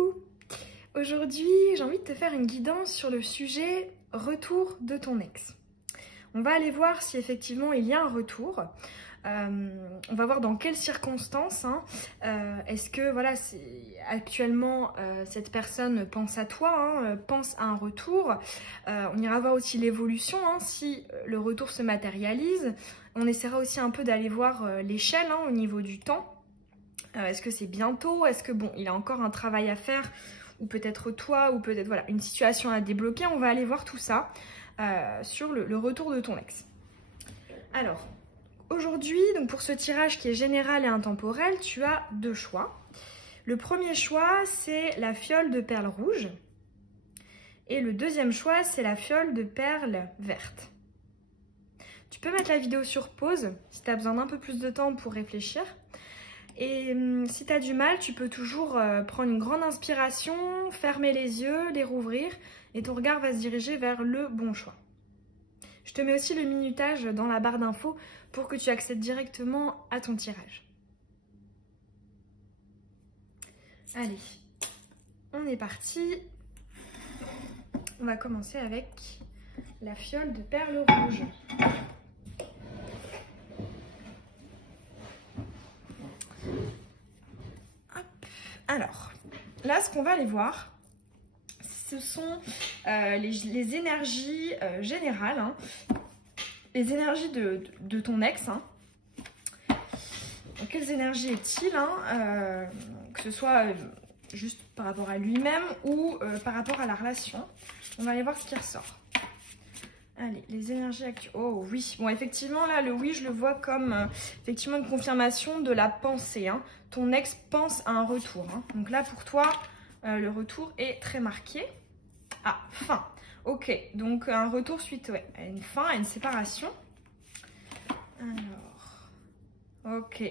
Coucou! Aujourd'hui, j'ai envie de te faire une guidance sur le sujet retour de ton ex. On va aller voir si effectivement il y a un retour. On va voir dans quelles circonstances. Est-ce que voilà, actuellement cette personne pense à toi, pense à un retour. On ira voir aussi l'évolution, si le retour se matérialise. On essaiera aussi un peu d'aller voir l'échelle au niveau du temps. Est-ce que c'est bientôt? Est-ce que bon, il a encore un travail à faire? Ou peut-être toi, ou peut-être voilà, une situation à débloquer. On va aller voir tout ça sur le retour de ton ex. Alors, aujourd'hui, donc pour ce tirage qui est général et intemporel, tu as deux choix. Le premier choix, c'est la fiole de perles rouges. Et le deuxième choix, c'est la fiole de perles vertes. Tu peux mettre la vidéo sur pause si tu as besoin d'un peu plus de temps pour réfléchir. Et si tu as du mal, tu peux toujours prendre une grande inspiration, fermer les yeux, les rouvrir et ton regard va se diriger vers le bon choix. Je te mets aussi le minutage dans la barre d'infos pour que tu accèdes directement à ton tirage. Allez, on est parti. On va commencer avec la fiole de perles rouges. Alors, là, ce qu'on va aller voir, ce sont les énergies générales, les énergies de ton ex. Donc, quelles énergies est-il, que ce soit juste par rapport à lui-même ou par rapport à la relation. On va aller voir ce qui ressort. Allez, les énergies actuelles. Oh oui, bon effectivement là le oui je le vois comme effectivement une confirmation de la pensée. Ton ex pense à un retour. Donc là pour toi le retour est très marqué. Ah, fin. Ok, donc un retour suite à une fin, à une séparation. Alors, ok.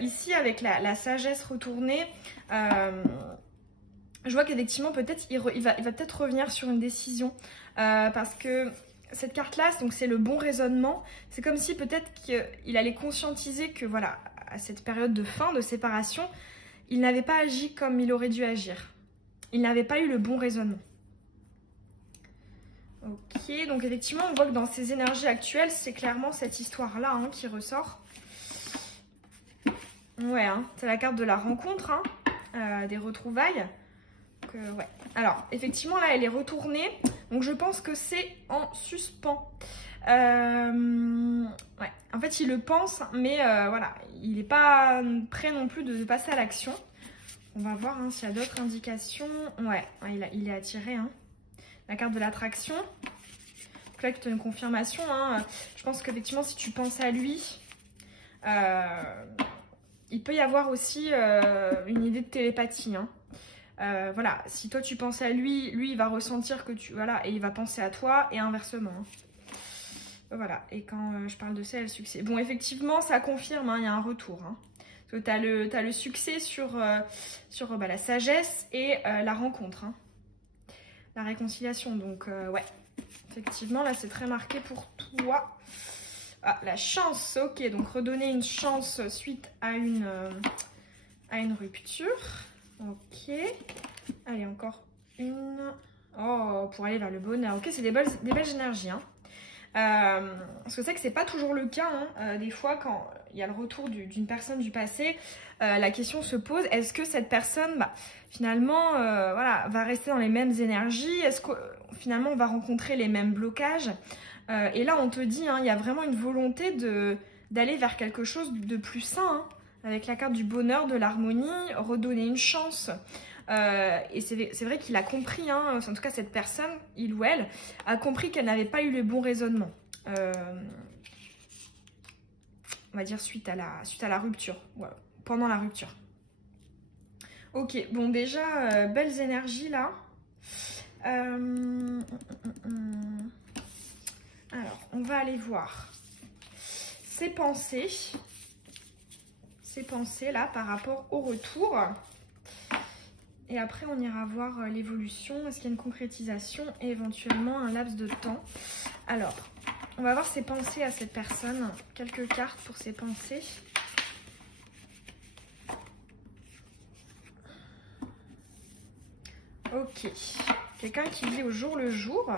Ici avec la sagesse retournée, je vois qu'effectivement peut-être il va peut-être revenir sur une décision parce que cette carte-là, donc c'est le bon raisonnement. C'est comme si peut-être qu'il allait conscientiser que voilà, à cette période de fin, de séparation, il n'avait pas agi comme il aurait dû agir. Il n'avait pas eu le bon raisonnement. Ok, donc effectivement, on voit que dans ces énergies actuelles, c'est clairement cette histoire-là qui ressort. Ouais, c'est la carte de la rencontre, des retrouvailles. Ouais. Alors, effectivement, là, elle est retournée. Donc, je pense que c'est en suspens. Ouais. En fait, il le pense, mais voilà, il n'est pas prêt non plus de passer à l'action. On va voir s'il y a d'autres indications. Ouais, il est attiré. La carte de l'attraction. Donc là, tu as une confirmation. Je pense qu'effectivement, si tu penses à lui, il peut y avoir aussi une idée de télépathie. Voilà, si toi tu penses à lui, lui il va ressentir que tu... Voilà, et il va penser à toi et inversement. Voilà, et quand je parle de ça, le succès. Bon, effectivement, ça confirme, il y a un retour. Parce que tu as le succès sur la sagesse et la rencontre. La réconciliation, donc ouais. Effectivement, là c'est très marqué pour toi. Ah, la chance, ok, donc redonner une chance suite à une rupture. Ok, allez encore une. Oh, pour aller vers le bonheur. Ok, c'est des belles énergies. Parce que c'est que c'est pas toujours le cas. Des fois, quand il y a le retour d'une personne du passé, la question se pose, est-ce que cette personne, finalement, voilà, va rester dans les mêmes énergies? Est-ce que finalement, on va rencontrer les mêmes blocages? Et là, on te dit, il y a vraiment une volonté d'aller vers quelque chose de plus sain, avec la carte du bonheur, de l'harmonie, redonner une chance. Et c'est vrai qu'il a compris, en tout cas cette personne, il ou elle, a compris qu'elle n'avait pas eu le bon raisonnement. On va dire suite à la rupture, voilà, pendant la rupture. Ok, bon déjà, belles énergies là. Alors, on va aller voir ses pensées là par rapport au retour. Et après, on ira voir l'évolution. Est-ce qu'il y a une concrétisation et éventuellement un laps de temps? Alors, on va voir ses pensées à cette personne. Quelques cartes pour ses pensées. Ok. Quelqu'un qui vit au jour le jour.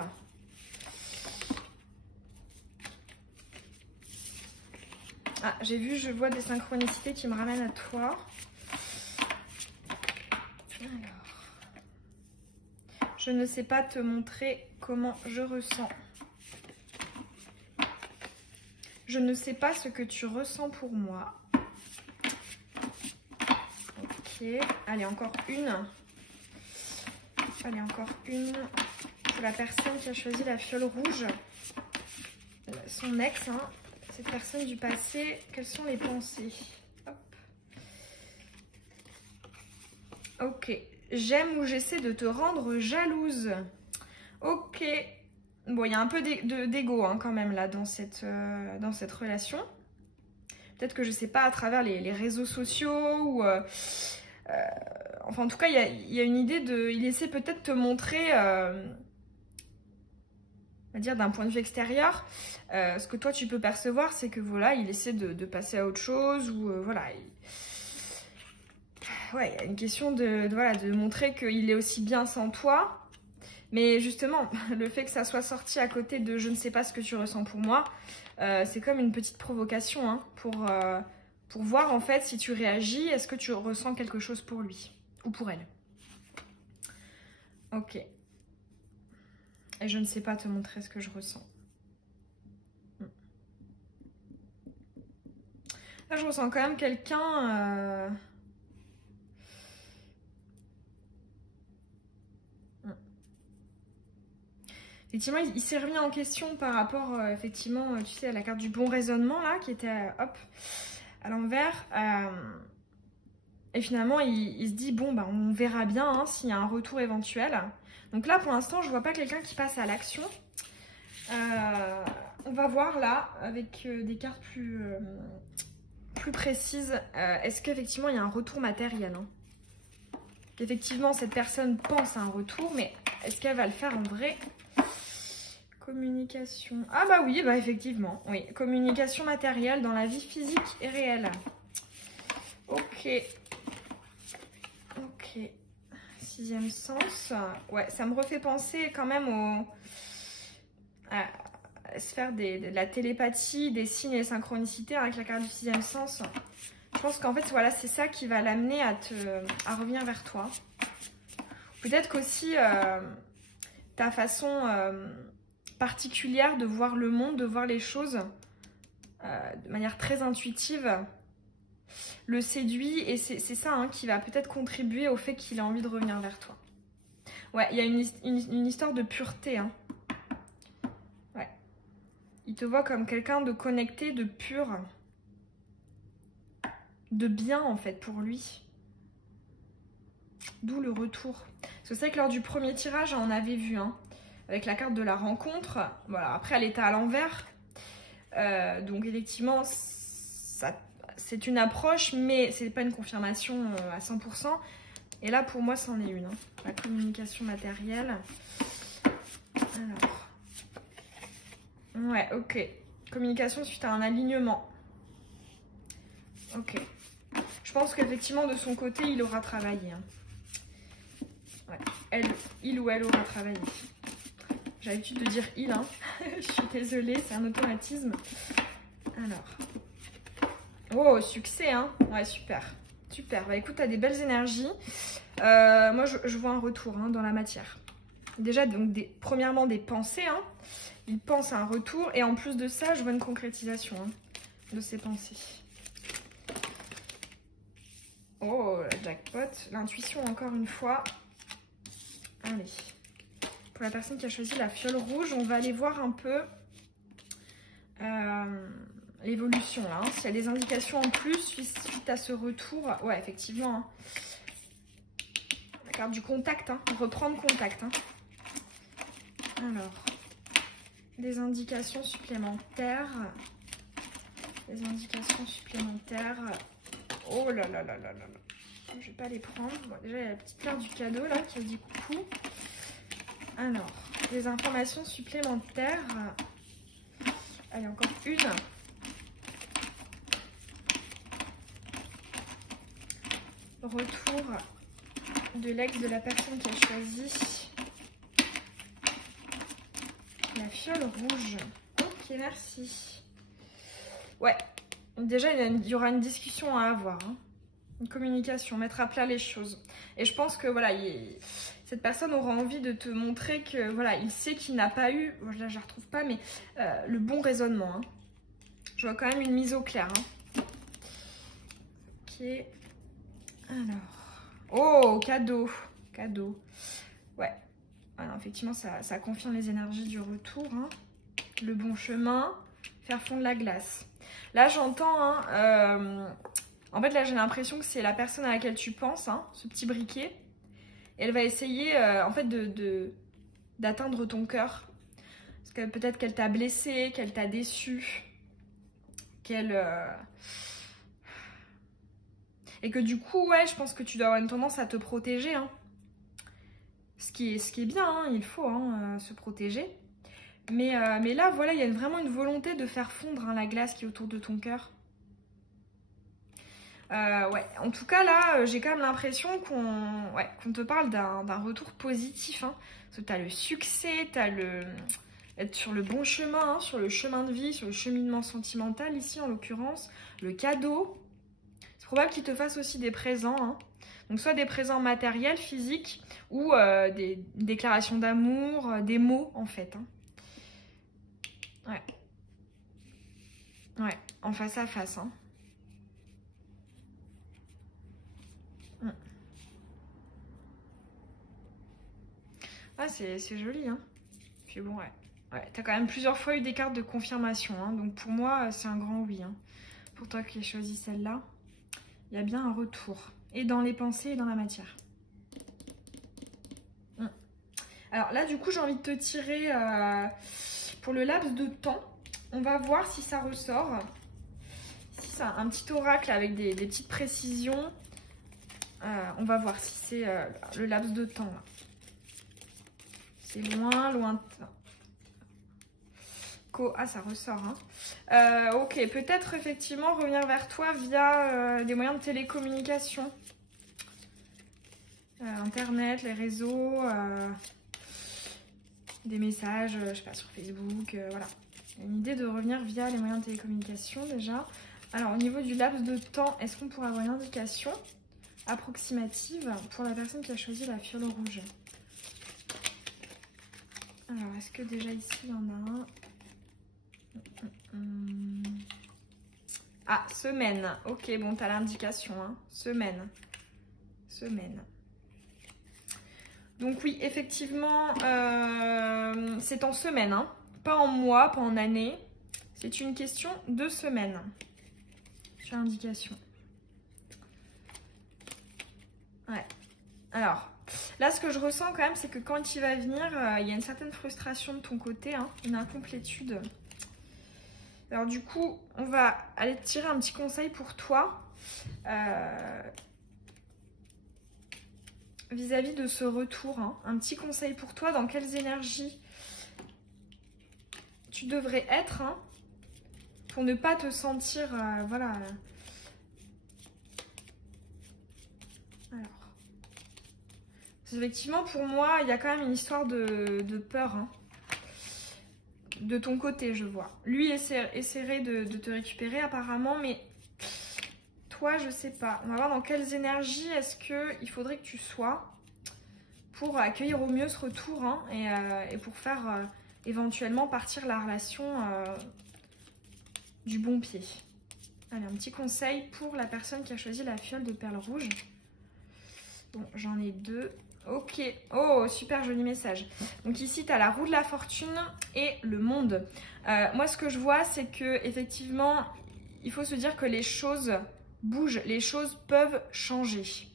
Ah, je vois des synchronicités qui me ramènent à toi. Alors. Je ne sais pas te montrer comment je ressens. Je ne sais pas ce que tu ressens pour moi. Ok. Allez, encore une. Allez, encore une. Pour la personne qui a choisi la fiole rouge. Son ex, hein. Cette personne du passé, quelles sont les pensées? Hop. Ok. J'aime ou j'essaie de te rendre jalouse. Ok. Bon, il y a un peu d'ego hein, quand même là dans cette relation. Peut-être que je sais pas à travers les réseaux sociaux ou... enfin en tout cas, il y a une idée de... Il essaie peut-être de te montrer... on va dire d'un point de vue extérieur, ce que toi tu peux percevoir, c'est que voilà, il essaie de passer à autre chose ou voilà. Ouais, il y a une question voilà, de montrer qu'il est aussi bien sans toi. Mais justement, le fait que ça soit sorti à côté de je ne sais pas ce que tu ressens pour moi, c'est comme une petite provocation hein, pour voir en fait si tu réagis, est-ce que tu ressens quelque chose pour lui ou pour elle. Ok. Et je ne sais pas te montrer ce que je ressens. Là, je ressens quand même quelqu'un... Effectivement, il s'est remis en question par rapport, effectivement, tu sais, à la carte du bon raisonnement, là, qui était, hop, à l'envers. Et finalement, il se dit, bon, bah, on verra bien hein, s'il y a un retour éventuel. Donc là, pour l'instant, je vois pas quelqu'un qui passe à l'action. On va voir, là, avec des cartes plus précises, est-ce qu'effectivement, il y a un retour matériel hein. Effectivement, cette personne pense à un retour, mais est-ce qu'elle va le faire en vrai ? Communication. Ah bah oui, bah effectivement. Oui, communication matérielle dans la vie physique et réelle. Ok. Ok. Sixième sens. Ouais, ça me refait penser quand même à se faire de la télépathie, des signes et des synchronicités avec la carte du sixième sens. Je pense qu'en fait, voilà, c'est ça qui va l'amener à revenir vers toi. Peut-être qu'aussi ta façon... particulière de voir le monde, de voir les choses de manière très intuitive, le séduit et c'est ça hein, qui va peut-être contribuer au fait qu'il a envie de revenir vers toi. Ouais, il y a une histoire de pureté. Hein. Ouais. Il te voit comme quelqu'un de connecté, de pur, de bien en fait pour lui. D'où le retour. Parce que c'est vrai que lors du premier tirage, on avait vu... Hein, avec la carte de la rencontre. Voilà, après elle était à l'envers. Donc effectivement, c'est une approche, mais c'est pas une confirmation à 100%. Et là, pour moi, c'en est une. Hein. La communication matérielle. Alors. Ouais, ok. Communication suite à un alignement. Ok. Je pense qu'effectivement, de son côté, il aura travaillé. Hein. Ouais. Il ou elle aura travaillé. J'ai l'habitude de dire il, hein. Je suis désolée, c'est un automatisme. Alors. Oh, succès, hein. Ouais, super. Super. Bah écoute, t'as des belles énergies. Moi, je vois un retour hein, dans la matière. Déjà, donc, premièrement, des pensées. Hein. Il pense à un retour. Et en plus de ça, je vois une concrétisation hein, de ses pensées. Oh, jackpot. L'intuition, encore une fois. Allez. Pour la personne qui a choisi la fiole rouge, on va aller voir un peu l'évolution là. Hein. S'il y a des indications en plus suite à ce retour. Ouais, effectivement. Hein. La carte du contact, hein. Reprendre contact. Hein. Alors, des indications supplémentaires. Des indications supplémentaires. Oh là là là là là là. Je vais pas les prendre. Bon, déjà, il y a la petite carte du cadeau là qui a dit coucou. Alors, des informations supplémentaires. Allez, encore une. Retour de l'ex de la personne qui a choisi la fiole rouge. Ok, merci. Ouais, déjà il y aura une discussion à avoir, hein. Une communication, mettre à plat les choses. Et je pense que voilà, cette personne aura envie de te montrer que voilà, il sait qu'il n'a pas eu, là je la retrouve pas, mais le bon raisonnement, hein. Je vois quand même une mise au clair, hein. Ok. Alors. Oh, cadeau. Cadeau. Ouais. Alors, effectivement, ça confirme les énergies du retour, hein. Le bon chemin. Faire fondre la glace. Là, j'entends, hein, en fait, là, j'ai l'impression que c'est la personne à laquelle tu penses, hein, ce petit briquet. Et elle va essayer, en fait, d'atteindre ton cœur. Parce que peut-être qu'elle t'a blessé, qu'elle t'a déçu, qu'elle... Et que du coup, ouais, je pense que tu dois avoir une tendance à te protéger, hein. Ce qui est bien, hein, il faut hein, se protéger. Mais là, voilà, il y a vraiment une volonté de faire fondre hein, la glace qui est autour de ton cœur. Ouais, en tout cas, là, j'ai quand même l'impression qu'on te parle d'un retour positif. Hein, parce que tu as le succès, tu as être sur le bon chemin, hein, sur le chemin de vie, sur le cheminement sentimental, ici en l'occurrence, le cadeau. C'est probable qu'il te fasse aussi des présents, hein. Donc soit des présents matériels, physiques, ou des déclarations d'amour, des mots en fait, hein. Ouais. Ouais, en face à face, hein. Ah, c'est joli, hein. Puis bon, ouais. Ouais, t'as quand même plusieurs fois eu des cartes de confirmation, hein. Donc pour moi, c'est un grand oui, hein. Pour toi qui as choisi celle-là, il y a bien un retour. Et dans les pensées et dans la matière. Alors là, du coup, j'ai envie de te tirer pour le laps de temps. On va voir si ça ressort. Ici, c'est un petit oracle avec des petites précisions. On va voir si c'est le laps de temps. C'est lointain. Ah, ça ressort. Hein. Ok, peut-être effectivement revenir vers toi via des moyens de télécommunication. Internet, les réseaux, des messages, je sais pas, sur Facebook, voilà. Une idée de revenir via les moyens de télécommunication déjà. Alors, au niveau du laps de temps, est-ce qu'on pourrait avoir une indication approximative pour la personne qui a choisi la fiole rouge? Alors, est-ce que déjà ici, il y en a un? Ah, semaine. Ok, bon, t'as l'indication, hein. Semaine. Donc oui, effectivement, c'est en semaine, hein. Pas en mois, pas en année. C'est une question de semaine. Sur l'indication. Ouais. Alors, là, ce que je ressens quand même, c'est que quand il va venir, il y a une certaine frustration de ton côté, hein, une incomplétude. Alors du coup, on va aller te tirer un petit conseil pour toi. Vis-à-vis de ce retour, hein. Un petit conseil pour toi, dans quelles énergies tu devrais être, hein, pour ne pas te sentir, voilà. Alors, effectivement, pour moi, il y a quand même une histoire de peur, hein. De ton côté, je vois. Lui essaierait de te récupérer apparemment, mais toi, je sais pas. On va voir dans quelles énergies est-ce qu'il faudrait que tu sois pour accueillir au mieux ce retour, hein, et pour faire éventuellement partir la relation du bon pied. Allez, un petit conseil pour la personne qui a choisi la fiole de perles rouges. Bon, j'en ai deux. Ok, oh, super joli message. Donc ici, tu as la roue de la fortune et le monde. Moi, ce que je vois, c'est que effectivement, il faut se dire que les choses bougent, les choses peuvent changer.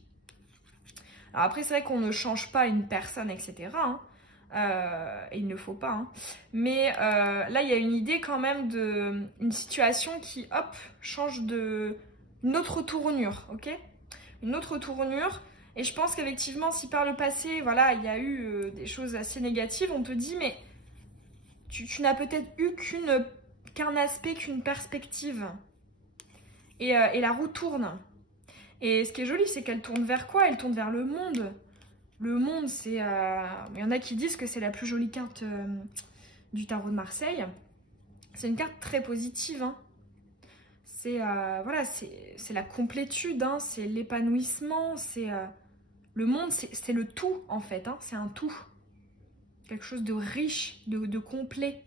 Alors après, c'est vrai qu'on ne change pas une personne, etc. Hein. Il ne faut pas. Hein. Mais là, il y a une idée quand même d'une situation qui, hop, change une autre tournure, ok? Une autre tournure. Et je pense qu'effectivement, si par le passé, voilà, il y a eu des choses assez négatives, on te dit, mais tu n'as peut-être eu qu'un aspect, qu'une perspective. Et la roue tourne. Et ce qui est joli, c'est qu'elle tourne vers quoi? Elle tourne vers le monde. Le monde, c'est... il y en a qui disent que c'est la plus jolie carte du tarot de Marseille. C'est une carte très positive, hein. C'est voilà, c'est la complétude, hein, c'est l'épanouissement, c'est le monde, c'est le tout en fait, hein, c'est un tout. Quelque chose de riche, de complet.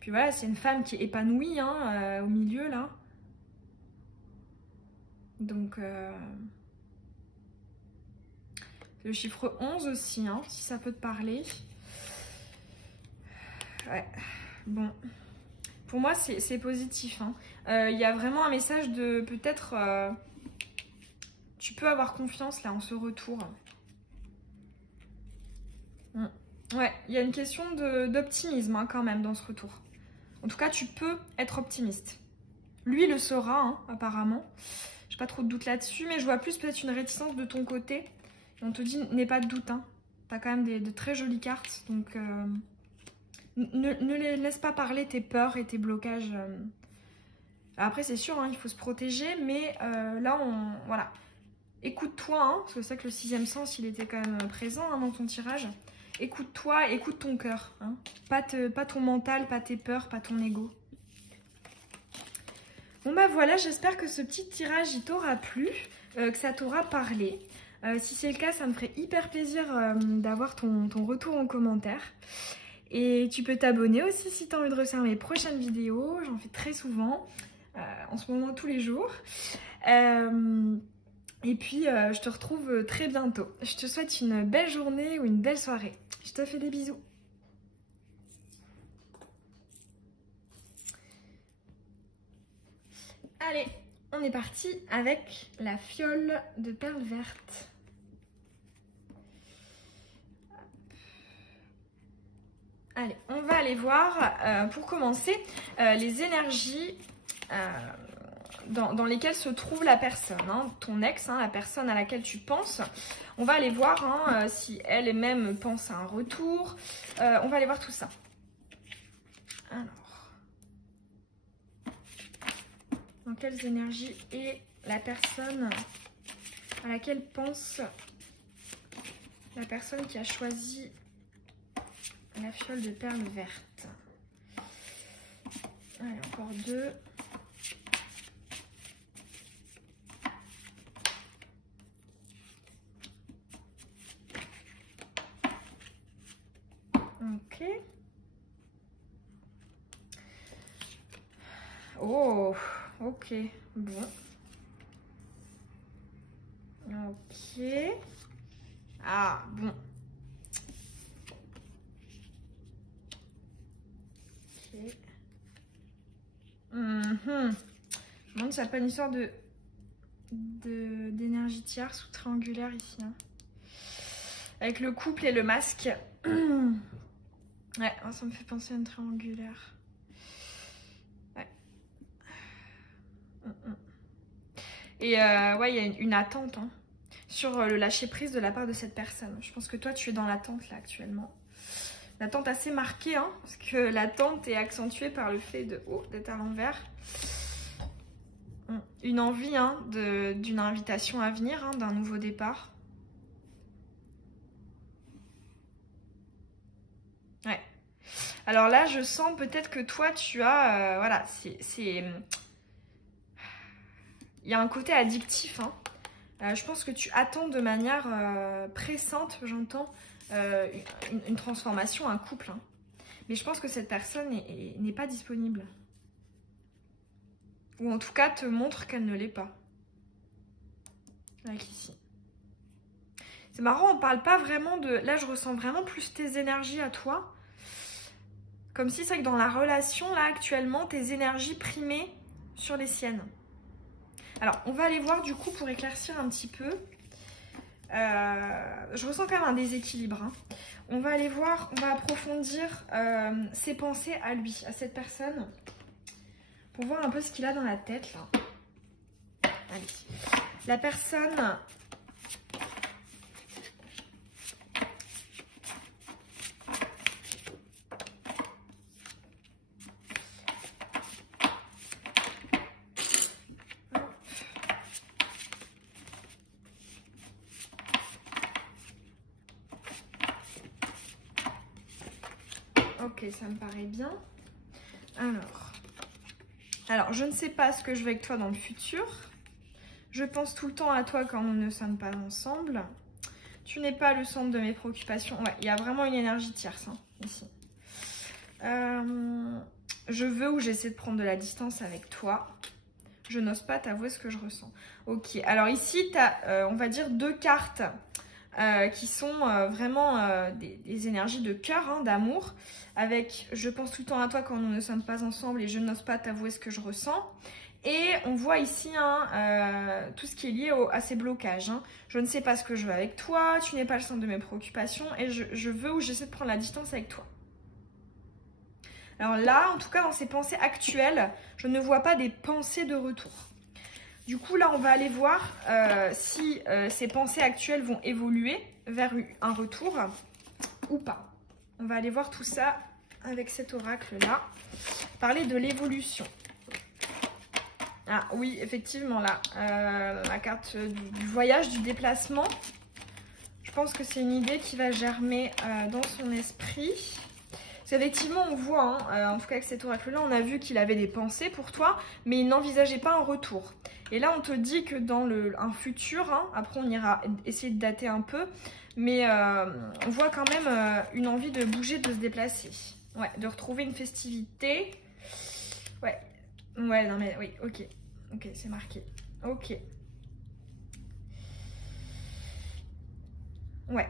Puis voilà, c'est une femme qui est épanouie hein, au milieu là. Donc le chiffre 11 aussi, hein, si ça peut te parler. Ouais, bon. Pour moi, c'est positif. Hein. Y a vraiment un message de peut-être... tu peux avoir confiance là en ce retour. Ouais, il y a une question d'optimisme hein, quand même dans ce retour. En tout cas, tu peux être optimiste. Lui le saura, hein, apparemment. J'ai pas trop de doute là-dessus, mais je vois plus peut-être une réticence de ton côté. Et on te dit, n'aie pas de doute. Hein. T'as quand même de très jolies cartes, donc... Ne les laisse pas parler tes peurs et tes blocages. Après, c'est sûr, hein, il faut se protéger, mais là, voilà. Écoute-toi, hein, parce que c'est vrai que le sixième sens, il était quand même présent hein, dans ton tirage. Écoute-toi, écoute ton cœur. Hein. Pas ton mental, pas tes peurs, pas ton ego. Bon bah voilà, j'espère que ce petit tirage, il t'aura plu, que ça t'aura parlé. Si c'est le cas, ça me ferait hyper plaisir d'avoir ton retour en commentaire. Et tu peux t'abonner aussi si tu as envie de recevoir mes prochaines vidéos. J'en fais très souvent, en ce moment tous les jours. Et puis je te retrouve très bientôt. Je te souhaite une belle journée ou une belle soirée. Je te fais des bisous. Allez, on est parti avec la fiole de perles vertes. Allez, on va aller voir, pour commencer, les énergies dans lesquelles se trouve la personne, hein, ton ex, hein, la personne à laquelle tu penses. On va aller voir hein, si elle-même pense à un retour. On va aller voir tout ça. Alors, dans quelles énergies est la personne à laquelle pense la personne qui a choisi la fiole de perles vertes. Allez, encore deux. Ok. Oh, ok. Bon. Ok. Ah, bon. Ok. Je me demande s'il n'y a pas une histoire d'énergie tierce ou triangulaire ici. Hein. Avec le couple et le masque. Ouais, ça me fait penser à une triangulaire. Ouais. Et ouais, il y a une attente hein, sur le lâcher prise de la part de cette personne. Je pense que toi, tu es dans l'attente là actuellement. L'attente assez marquée, hein, parce que l'attente est accentuée par le fait d'être à l'envers. Une envie hein, d'une invitation à venir, hein, d'un nouveau départ. Ouais. Alors là, je sens peut-être que toi, tu as... voilà, il y a un côté addictif. Hein. Je pense que tu attends de manière pressante, j'entends, une transformation, un couple. Hein. Mais je pense que cette personne n'est pas disponible. Ou en tout cas, te montre qu'elle ne l'est pas. Avec ici. C'est marrant, on parle pas vraiment de... Là, je ressens vraiment plus tes énergies à toi. Comme si c'est vrai que dans la relation, là, actuellement, tes énergies primaient sur les siennes. Alors, on va aller voir, du coup, pour éclaircir un petit peu. Je ressens quand même un déséquilibre. Hein. On va aller voir, on va approfondir ses pensées à lui, à cette personne. Pour voir un peu ce qu'il a dans la tête, là. Allez. La personne... Ok, ça me paraît bien. Alors, je ne sais pas ce que je veux avec toi dans le futur. Je pense tout le temps à toi quand nous ne sommes pas ensemble. Tu n'es pas le centre de mes préoccupations. Ouais, il y a vraiment une énergie tierce hein, ici. Je veux ou j'essaie de prendre de la distance avec toi. Je n'ose pas t'avouer ce que je ressens. Ok, alors ici, tu as, on va dire, 2 cartes qui sont vraiment des énergies de cœur, hein, d'amour. Avec « je pense tout le temps à toi quand nous ne sommes pas ensemble et je n'ose pas t'avouer ce que je ressens ». Et on voit ici hein, tout ce qui est lié à ces blocages. Hein. Je ne sais pas ce que je veux avec toi, tu n'es pas le centre de mes préoccupations et je veux ou j'essaie de prendre la distance avec toi. Alors là, en tout cas dans ces pensées actuelles, je ne vois pas des pensées de retour. Du coup là, on va aller voir si ces pensées actuelles vont évoluer vers un retour ou pas. On va aller voir tout ça avec cet oracle-là. Parler de l'évolution. Ah oui, effectivement, là, la carte du voyage, du déplacement. Je pense que c'est une idée qui va germer dans son esprit. Parce qu'effectivement, on voit, hein, en tout cas avec cet oracle-là, on a vu qu'il avait des pensées pour toi, mais il n'envisageait pas un retour. Et là, on te dit que dans un futur, hein, après on ira essayer de dater un peu, mais on voit quand même une envie de bouger, de se déplacer. Ouais, de retrouver une festivité. Ouais, non mais oui, ok. Ok, c'est marqué. Ok. Ouais.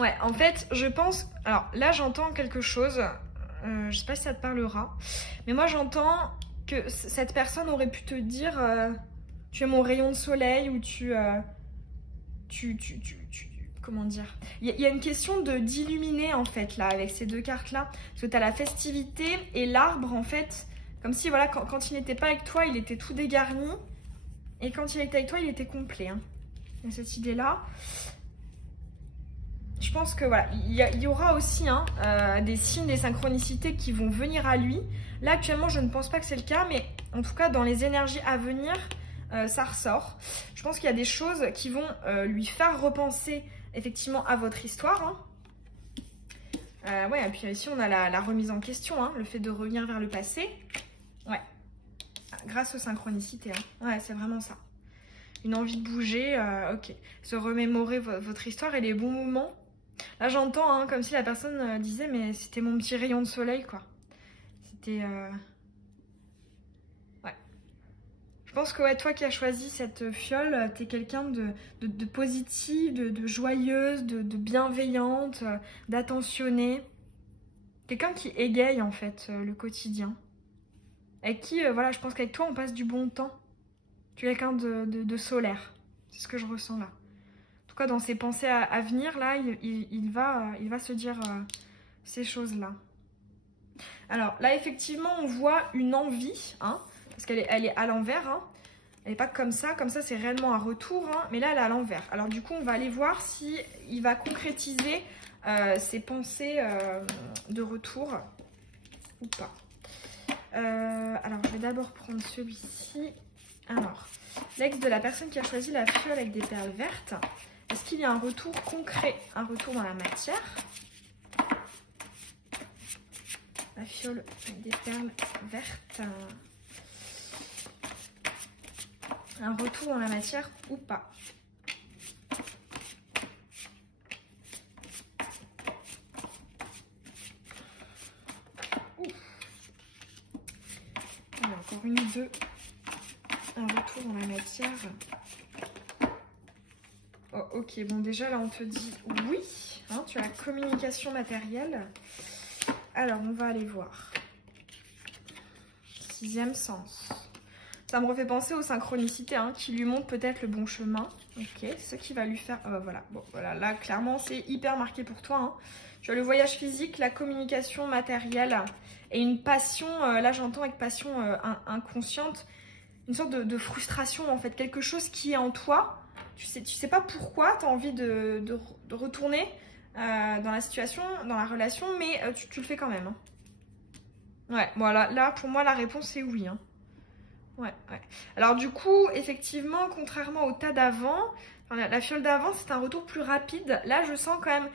Ouais, en fait, je pense... Alors, là, j'entends quelque chose. Je sais pas si ça te parlera. Mais moi, j'entends que cette personne aurait pu te dire tu es mon rayon de soleil ou comment dire, il y a une question d'illuminer en fait là avec ces 2 cartes là parce que tu as la festivité et l'arbre en fait comme si voilà quand il n'était pas avec toi il était tout dégarni et quand il était avec toi il était complet hein. Il y a cette idée là. Je pense que voilà il y aura aussi hein, des signes, des synchronicités qui vont venir à lui. Là actuellement je ne pense pas que c'est le cas mais en tout cas dans les énergies à venir ça ressort. Je pense qu'il y a des choses qui vont lui faire repenser effectivement à votre histoire. Hein. Ouais, et puis ici on a la remise en question, hein, le fait de revenir vers le passé. Ouais, grâce aux synchronicités. Hein. Ouais, c'est vraiment ça. Une envie de bouger, ok. Se remémorer votre histoire et les bons moments. Là j'entends hein, comme si la personne disait mais c'était mon petit rayon de soleil quoi. C'était... Je pense que ouais, toi qui as choisi cette fiole, t'es quelqu'un de positive, de joyeuse, de bienveillante, d'attentionnée. Quelqu'un qui égaye en fait le quotidien. Avec qui, voilà, je pense qu'avec toi on passe du bon temps. Tu es quelqu'un de solaire. C'est ce que je ressens là. En tout cas dans ses pensées à venir là, il va se dire ces choses-là. Alors là effectivement on voit une envie, hein. Parce qu'elle est à l'envers, hein. Elle n'est pas comme ça c'est réellement un retour, hein. Mais là elle est à l'envers. Alors du coup on va aller voir si il va concrétiser ses pensées de retour ou pas. Alors je vais d'abord prendre celui-ci. Alors, l'ex de la personne qui a choisi la fiole avec des perles vertes, est-ce qu'il y a un retour concret, un retour dans la matière? La fiole avec des perles vertes. Un retour dans la matière ou pas? Alors, encore une ou deux. Un retour dans la matière. Oh, ok, bon déjà là on te dit oui. Hein, tu as la communication matérielle. Alors, on va aller voir. 6e sens. Ça me refait penser aux synchronicités hein, qui lui montrent peut-être le bon chemin. Ok, c'est ce qui va lui faire... voilà, bon, voilà, là, clairement, c'est hyper marqué pour toi. Hein. Tu as le voyage physique, la communication matérielle et une passion, là j'entends avec passion inconsciente, une sorte de frustration en fait, quelque chose qui est en toi. Tu sais pas pourquoi tu as envie de retourner dans la situation, dans la relation, mais tu le fais quand même. Hein. Ouais, voilà, là pour moi la réponse est oui. Hein. Ouais. Alors du coup, effectivement, contrairement au tas d'avant, enfin, la fiole d'avant, c'est un retour plus rapide. Là, je sens quand même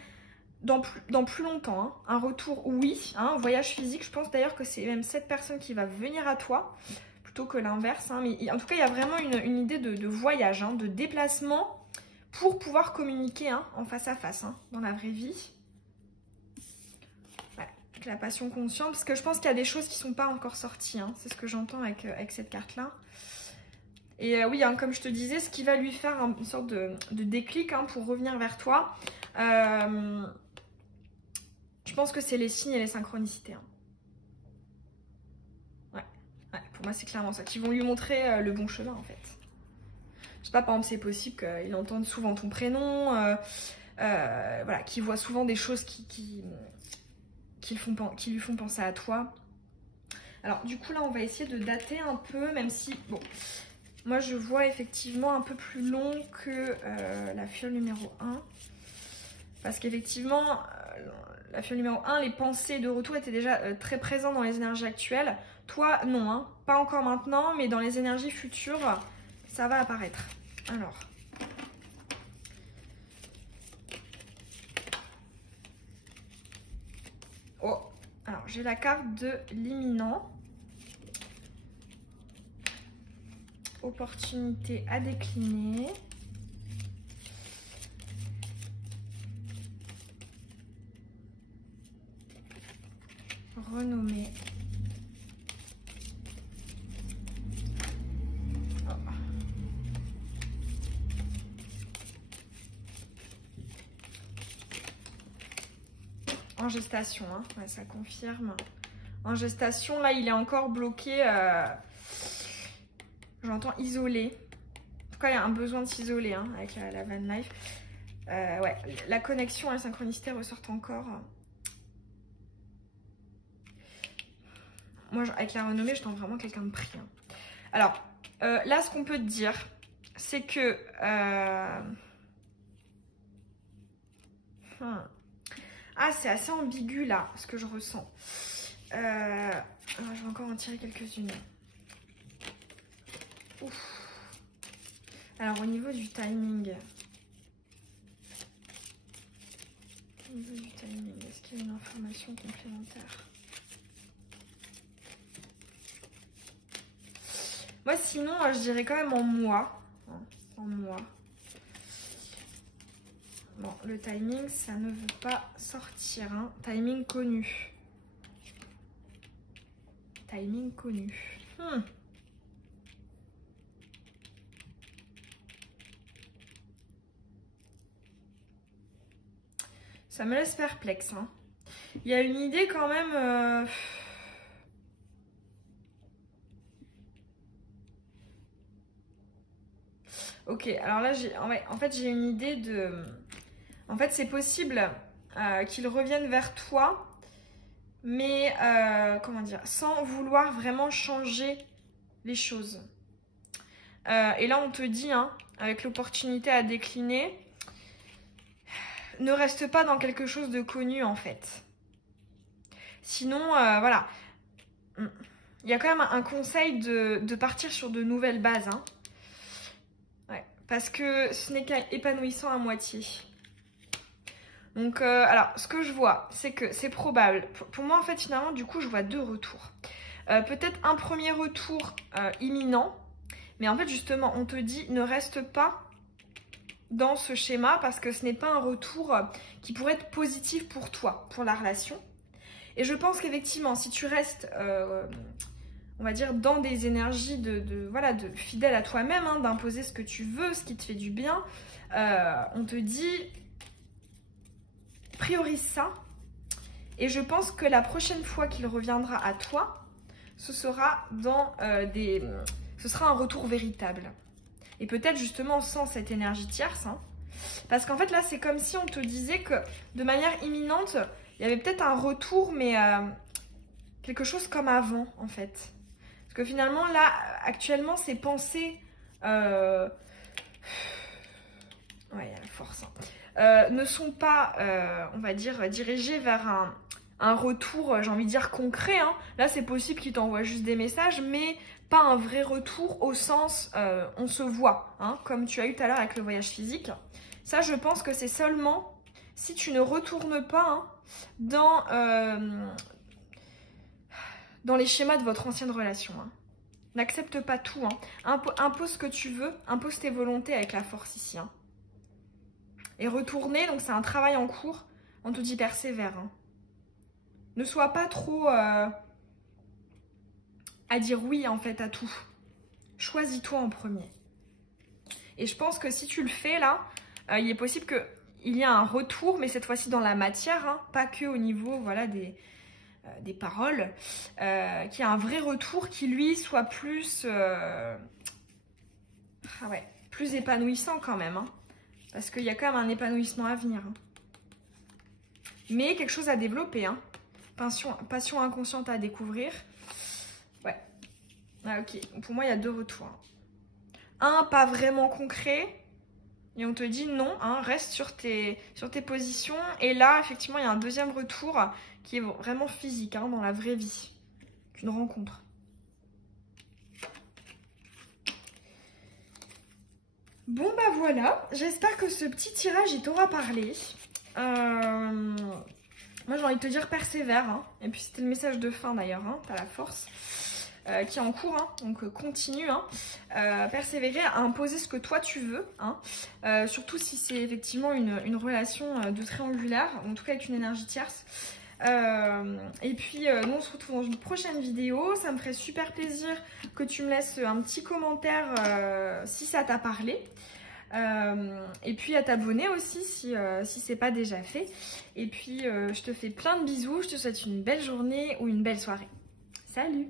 dans plus longtemps. Hein. Un retour, oui. Hein, un voyage physique, je pense d'ailleurs que c'est même cette personne qui va venir à toi, plutôt que l'inverse. Hein. Mais en tout cas, il y a vraiment une idée de voyage, hein, de déplacement pour pouvoir communiquer hein, en face à face, hein, dans la vraie vie. Ouais, avec la passion consciente, parce que je pense qu'il y a des choses qui ne sont pas encore sorties. Hein. C'est ce que j'entends avec cette carte-là. Et oui, hein, comme je te disais, ce qui va lui faire une sorte de déclic hein, pour revenir vers toi, je pense que c'est les signes et les synchronicités. Hein. Ouais, pour moi, c'est clairement ça, qui vont lui montrer le bon chemin, en fait. Je sais pas, par exemple, c'est possible qu'il entende souvent ton prénom, voilà, qu'il voit souvent des choses qui lui font penser à toi. Alors, du coup, là, on va essayer de dater un peu, même si, bon... Moi, je vois effectivement un peu plus long que la fiole numéro 1. Parce qu'effectivement, la fiole numéro 1, les pensées de retour étaient déjà très présentes dans les énergies actuelles. Toi, non, hein, pas encore maintenant, mais dans les énergies futures, ça va apparaître. Alors. Oh, alors j'ai la carte de l'imminent. Opportunité à décliner. Renommée. Oh. En gestation, hein. Ouais, ça confirme. En gestation, là, il est encore bloqué. J'entends isolé. En tout cas, il y a un besoin de s'isoler hein, avec la van life. Ouais, la connexion et la synchronicité ressortent encore. Moi, avec la renommée, je tente vraiment quelqu'un de pris. Hein. Alors, là, ce qu'on peut te dire, c'est que... Ah, c'est assez ambigu, là, ce que je ressens. Je vais encore en tirer quelques-unes. Ouf. Alors, au niveau du timing... est-ce qu'il y a une information complémentaire? Moi, sinon, je dirais quand même en mois. En mois. Bon, le timing, ça ne veut pas sortir. Hein. Timing connu. Timing connu. Ça me laisse perplexe. Hein. Il y a une idée quand même... Ok, alors là, en fait, j'ai une idée de... En fait, c'est possible qu'il revienne vers toi, mais, comment dire, sans vouloir vraiment changer les choses. Et là, on te dit, hein, avec l'opportunité à décliner, ne reste pas dans quelque chose de connu, en fait. Sinon, voilà. Il y a quand même un conseil de partir sur de nouvelles bases, hein. Ouais, parce que ce n'est qu'épanouissant à moitié. Donc, alors, ce que je vois, c'est que c'est probable. Pour moi, en fait, finalement, du coup, je vois deux retours. Peut-être un premier retour imminent. Mais en fait, justement, on te dit, ne reste pas dans ce schéma parce que ce n'est pas un retour qui pourrait être positif pour toi, pour la relation. Et je pense qu'effectivement, si tu restes, on va dire, dans des énergies voilà, de fidèle à toi-même, hein, d'imposer ce que tu veux, ce qui te fait du bien, on te dit... priorise ça et je pense que la prochaine fois qu'il reviendra à toi, ce sera ce sera un retour véritable et peut-être justement sans cette énergie tierce hein. Parce qu'en fait là c'est comme si on te disait que de manière imminente il y avait peut-être un retour mais quelque chose comme avant en fait, parce que finalement là actuellement ces pensées ouais il y a la force hein. Ne sont pas, on va dire, dirigés vers un retour, j'ai envie de dire, concret. Hein. Là, c'est possible qu'ils t'envoient juste des messages, mais pas un vrai retour au sens on se voit, hein, comme tu as eu tout à l'heure avec le voyage physique. Ça, je pense que c'est seulement si tu ne retournes pas hein, dans les schémas de votre ancienne relation. Hein. N'accepte pas tout. Hein. Impose ce que tu veux, impose tes volontés avec la force ici. Hein. Et retourner, donc c'est un travail en cours, on te dit persévère. Hein. Ne sois pas trop à dire oui en fait à tout. Choisis-toi en premier. Et je pense que si tu le fais là, il est possible qu'il y ait un retour, mais cette fois-ci dans la matière, hein, pas que au niveau voilà, des paroles, qu'il y ait un vrai retour qui lui soit plus, plus épanouissant quand même. Hein, parce qu'il y a quand même un épanouissement à venir. Hein. Mais quelque chose à développer. Hein. Passion inconsciente à découvrir. Ouais. Ah, ok. Pour moi, il y a 2 retours. Un, pas vraiment concret. Et on te dit non, hein, reste sur tes positions. Et là, effectivement, il y a un deuxième retour qui est vraiment physique, hein, dans la vraie vie. Une rencontre. Bon, bah voilà. J'espère que ce petit tirage, il t'aura parlé. Moi, j'ai envie de te dire persévère. Hein. Et puis, c'était le message de fin, d'ailleurs. Hein, t'as la force. Qui est en cours, hein, donc continue, hein, persévérer à imposer ce que toi tu veux, hein, surtout si c'est effectivement une relation de triangulaire, en tout cas avec une énergie tierce. Et puis nous on se retrouve dans une prochaine vidéo, ça me ferait super plaisir que tu me laisses un petit commentaire si ça t'a parlé. Et puis à t'abonner aussi si c'est pas déjà fait. Et puis je te fais plein de bisous, je te souhaite une belle journée ou une belle soirée. Salut!